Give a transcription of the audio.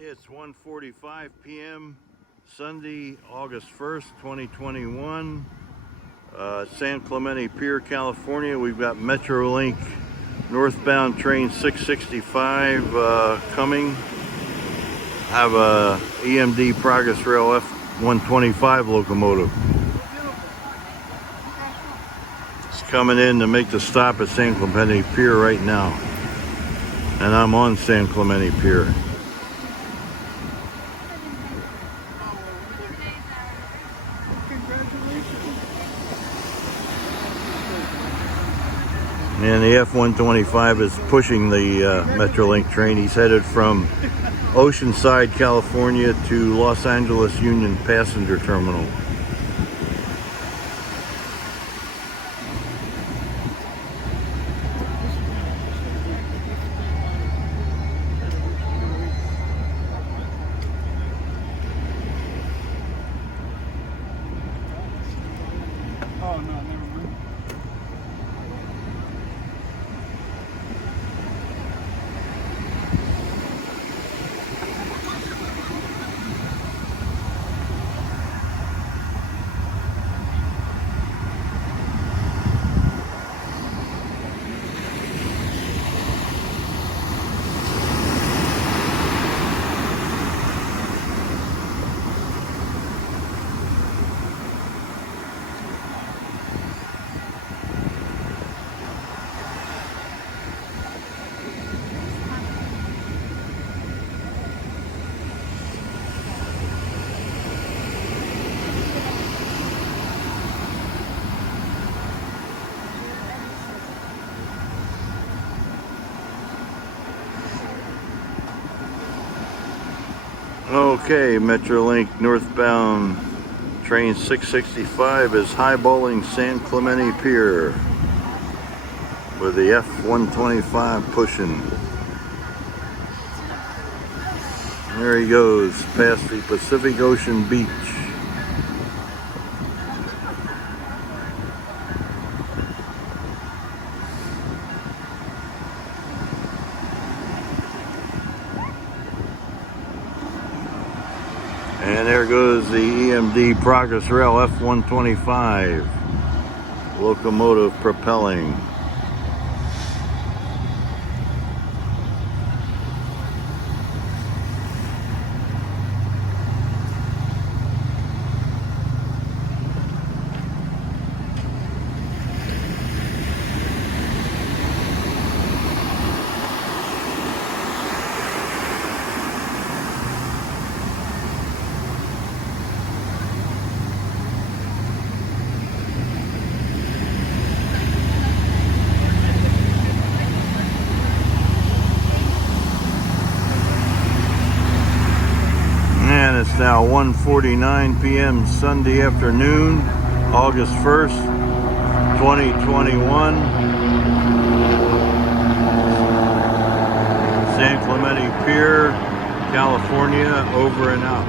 It's 1:45 p.m. Sunday, August 1st, 2021. San Clemente Pier, California. We've got Metrolink northbound train 665 coming. I have a EMD Progress Rail F125 locomotive. It's coming in to make the stop at San Clemente Pier right now. And I'm on San Clemente Pier. And the F125 is pushing the Metrolink train. He's headed from Oceanside, California to Los Angeles Union Passenger Terminal. Oh, no, never mind. Okay, Metrolink northbound train 665 is highballing San Clemente Pier with the F125 pushing. There he goes past the Pacific Ocean beach. And there goes the EMD Progress Rail F125 locomotive propelling. And it's now 1:49 p.m. Sunday afternoon, August 1st, 2021. San Clemente Pier, California, over and out.